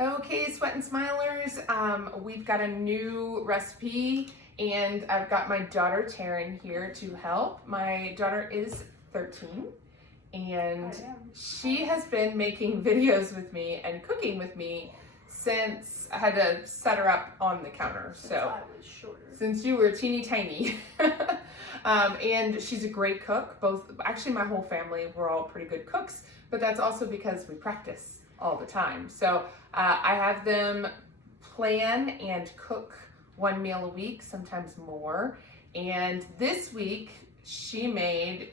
Okay, Sweat and Smilers, we've got a new recipe and I've got my daughter Taryn here to help. My daughter is 13 and she has been making videos with me and cooking with me since I had to set her up on the counter. Since I was shorter. Since you were teeny tiny. And she's a great cook. Actually my whole family, we're all pretty good cooks, but that's also because we practice all the time. So I have them plan and cook one meal a week, sometimes more. And this week she made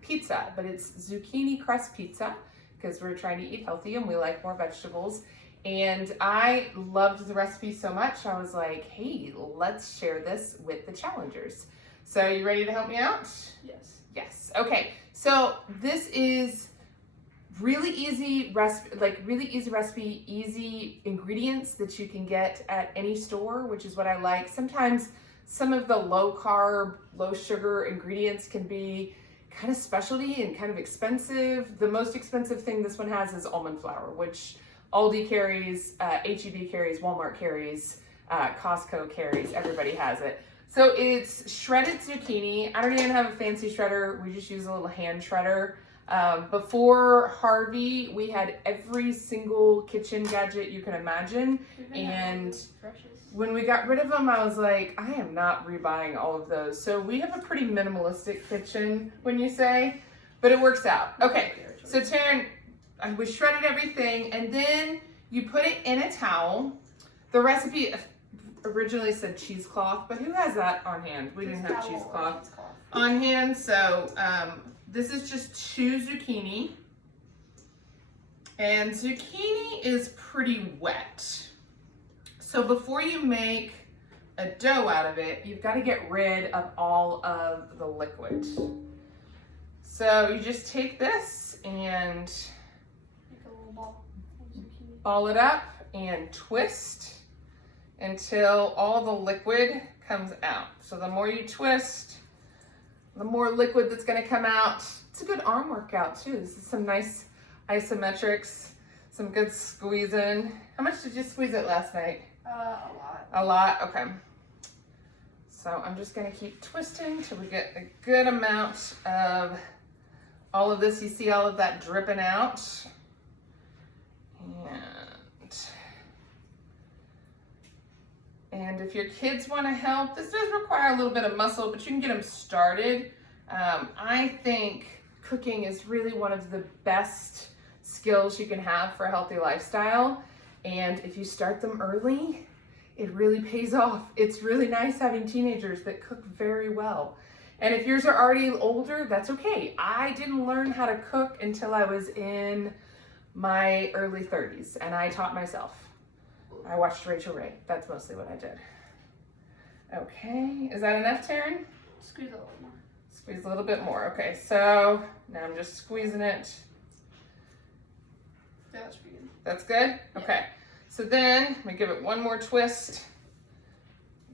pizza, but it's zucchini crust pizza because we're trying to eat healthy and we like more vegetables. And I loved the recipe so much, I was like, hey, let's share this with the challengers. So you ready to help me out? Yes. Yes. Okay. So this is really easy recipe, easy ingredients that you can get at any store, which is what I like. Sometimes some of the low carb, low sugar ingredients can be kind of specialty and kind of expensive. The most expensive thing this one has is almond flour, which Aldi carries, H-E-B carries, Walmart carries, Costco carries, everybody has it. So it's shredded zucchini. I don't even have a fancy shredder. We just use a little hand shredder. Before Harvey, we had every single kitchen gadget you can imagine. And when we got rid of them, I was like, I am not rebuying all of those. So we have a pretty minimalistic kitchen, when you say, but it works out. Okay, so Taryn, we shredded everything and then you put it in a towel. The recipe originally said cheesecloth, but who has that on hand? We didn't have cheesecloth on hand, so this is just 2 zucchini, and zucchini is pretty wet. So before you make a dough out of it, you've got to get rid of all of the liquid. So you just take this and make a little ball of zucchini. Ball it up and twist until all the liquid comes out. So the more you twist, the more liquid that's going to come out. It's a good arm workout too. This is some nice isometrics, some good squeezing. How much did you squeeze it last night? A lot. A lot? Okay. So I'm just going to keep twisting till we get a good amount of all of this. You see all of that dripping out. And if your kids want to help, this does require a little bit of muscle, but you can get them started. I think cooking is really one of the best skills you can have for a healthy lifestyle. And if you start them early, it really pays off. It's really nice having teenagers that cook very well. And if yours are already older, that's okay. I didn't learn how to cook until I was in my early 30s, and I taught myself. I watched Rachel Ray. That's mostly what I did. Okay, is that enough, Taryn? Squeeze a little more. Squeeze a little bit more. Okay, so now I'm just squeezing it. Yeah, that's pretty good. That's good? Yeah. Okay, so then I'm gonna give it one more twist.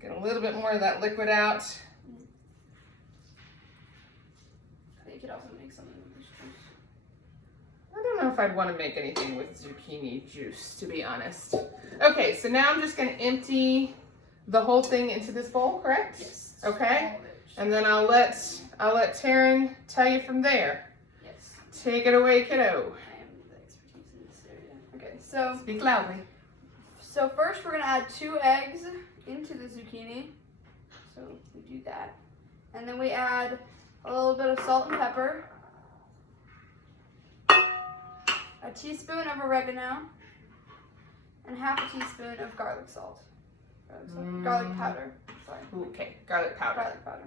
Get a little bit more of that liquid out. You could also make something with this juice. I don't know if I'd want to make anything with zucchini juice, to be honest. Okay, so now I'm just going to empty the whole thing into this bowl, correct? Yes. Okay. And then I'll let Taryn tell you from there. Yes. Take it away, kiddo. I am the expertise in this area. Okay, so Speak loudly. So first we're gonna add 2 eggs into the zucchini. So we do that, and then we add a little bit of salt and pepper, a teaspoon of oregano, and half a teaspoon of garlic salt. Garlic powder. Sorry. Okay, garlic powder. Garlic powder.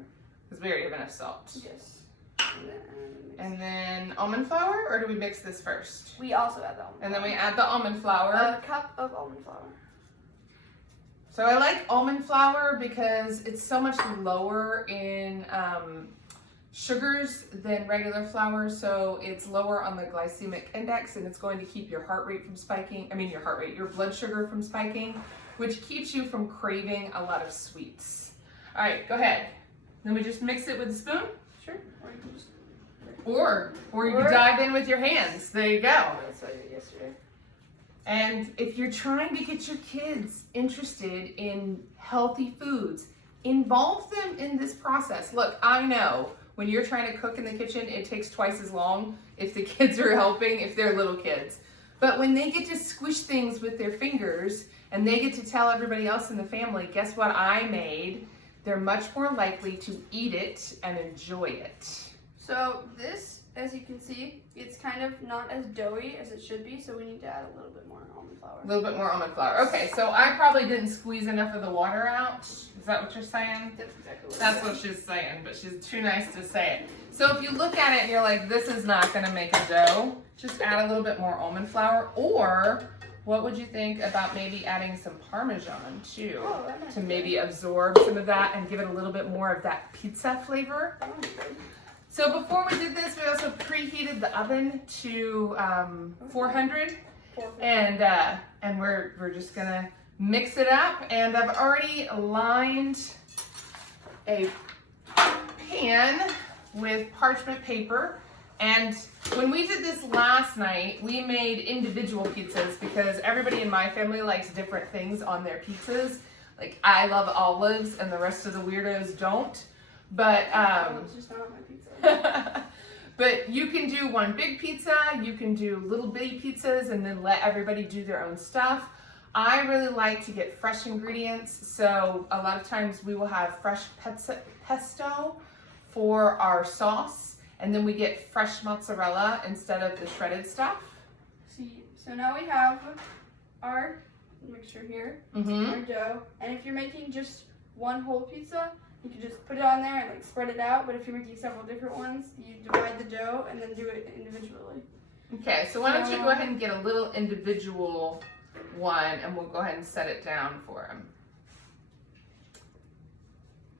Because we already have enough salt. Yes. And then almond flour, or do we mix this first? We also add the almond flour. And then we add the almond flour. A cup of almond flour. So I like almond flour because it's so much lower in sugars than regular flour, so it's lower on the glycemic index, and it's going to keep your heart rate from spiking. I mean, your blood sugar from spiking, which keeps you from craving a lot of sweets. All right, go ahead. Then we just mix it with a spoon. Sure. Or you can just. Or you can dive in with your hands. There you go. That's what I did yesterday. And if you're trying to get your kids interested in healthy foods, involve them in this process. Look, I know when you're trying to cook in the kitchen, it takes twice as long if the kids are helping, if they're little kids. But when they get to squish things with their fingers and they get to tell everybody else in the family, guess what I made? They're much more likely to eat it and enjoy it. So this, as you can see, it's kind of not as doughy as it should be, so we need to add a little bit more almond flour. A little bit more almond flour. Okay, so I probably didn't squeeze enough of the water out. Is that what you're saying? That's exactly what That's what she's saying, but she's too nice to say it. So if you look at it and you're like, this is not gonna make a dough, just add a little bit more almond flour, or what would you think about maybe adding some Parmesan too, to maybe absorb some of that and give it a little bit more of that pizza flavor? So before we did this, we also preheated the oven to 400, and we're just gonna mix it up. And I've already lined a pan with parchment paper. And when we did this last night, we made individual pizzas because everybody in my family likes different things on their pizzas. Like I love olives and the rest of the weirdos don't. But it's just not on my pizza. but you can do one big pizza, you can do little bitty pizzas, and then let everybody do their own stuff. I really like to get fresh ingredients, so a lot of times we will have fresh pesto for our sauce, and then we get fresh mozzarella instead of the shredded stuff. See, so now we have our mixture here, our dough, and if you're making just one whole pizza, you can just put it on there and like spread it out, but if you're making several different ones, you divide the dough and then do it individually. Okay, so why don't you go ahead and get a little individual one and we'll go ahead and set it down for him.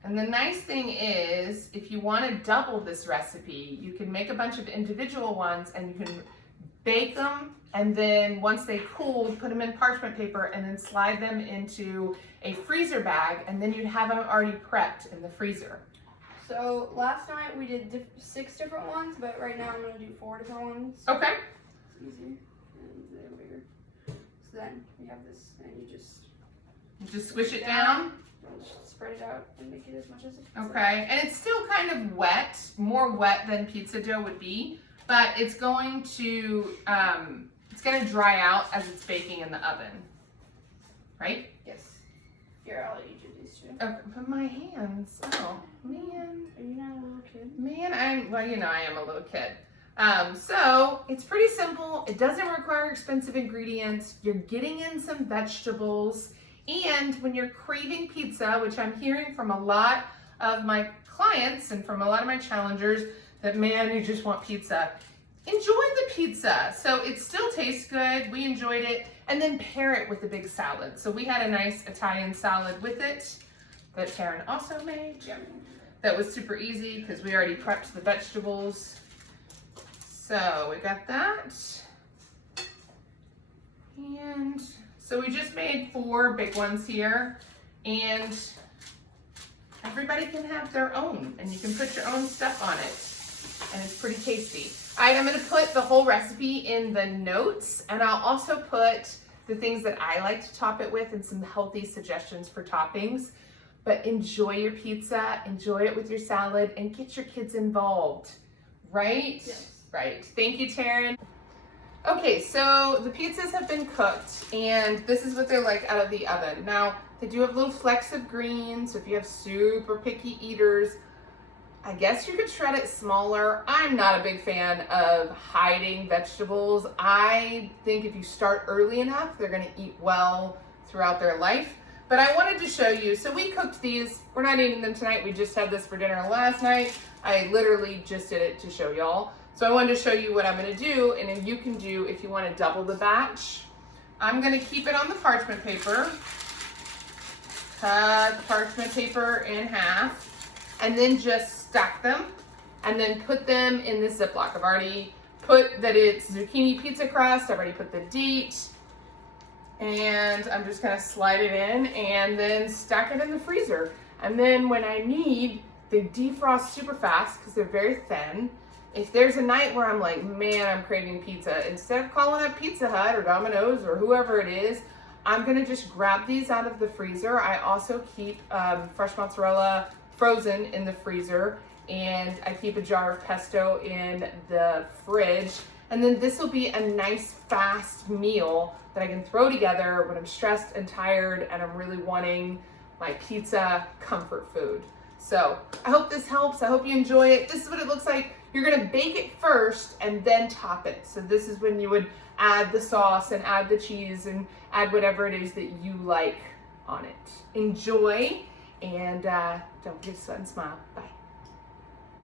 And the nice thing is, if you want to double this recipe, you can make a bunch of individual ones and you can bake them, and then once they cool, put them in parchment paper and then slide them into a freezer bag, and then you'd have them already prepped in the freezer. So last night we did 6 different ones, but right now I'm going to do 4 different ones. Okay. It's easy and they're bigger. So then we have this, and you just squish it down. Just spread it out and make it as much as it can. Okay, and it's still kind of wet, more wet than pizza dough would be, but it's going to dry out as it's baking in the oven, right? Yes. Here, I'll let you do these two. Okay, but my hands, oh man. Are you not a little kid? Man, I am a little kid. So it's pretty simple. It doesn't require expensive ingredients. You're getting in some vegetables. And when you're craving pizza, which I'm hearing from a lot of my clients and from a lot of my challengers, that man, you just want pizza. Enjoy the pizza. So it still tastes good. We enjoyed it. And then pair it with a big salad. So we had a nice Italian salad with it that Taryn also made. Yeah. That was super easy because we already prepped the vegetables. So we got that. And so we just made 4 big ones here, and everybody can have their own, and you can put your own stuff on it, and it's pretty tasty. I'm gonna put the whole recipe in the notes, and I'll also put the things that I like to top it with and some healthy suggestions for toppings. But enjoy your pizza, enjoy it with your salad, and get your kids involved, right? Yes. Right. Thank you, Taryn. Okay, so the pizzas have been cooked, and this is what they're like out of the oven. Now, they do have little flecks of green, so if you have super picky eaters, I guess you could shred it smaller. I'm not a big fan of hiding vegetables. I think if you start early enough, they're gonna eat well throughout their life. But I wanted to show you, so we cooked these. We're not eating them tonight. We just had this for dinner last night. I literally just did it to show y'all. So I wanted to show you what I'm gonna do, and then you can do if you wanna double the batch. I'm gonna keep it on the parchment paper. Cut the parchment paper in half, and then just stack them, and then put them in this Ziploc. I've already put that it's zucchini pizza crust. I've already put the date, and I'm just gonna slide it in and then stack it in the freezer. And then when I need, they defrost super fast because they're very thin. if there's a night where I'm like, man, I'm craving pizza, instead of calling up Pizza Hut or Domino's or whoever it is, I'm gonna just grab these out of the freezer. I also keep fresh mozzarella frozen in the freezer, and I keep a jar of pesto in the fridge. And then this will be a nice fast meal that I can throw together when I'm stressed and tired and I'm really wanting my pizza comfort food. So I hope this helps. I hope you enjoy it. This is what it looks like. You're gonna bake it first and then top it. So this is when you would add the sauce and add the cheese and add whatever it is that you like on it. Enjoy, and don't forget to sweat and smile. Bye.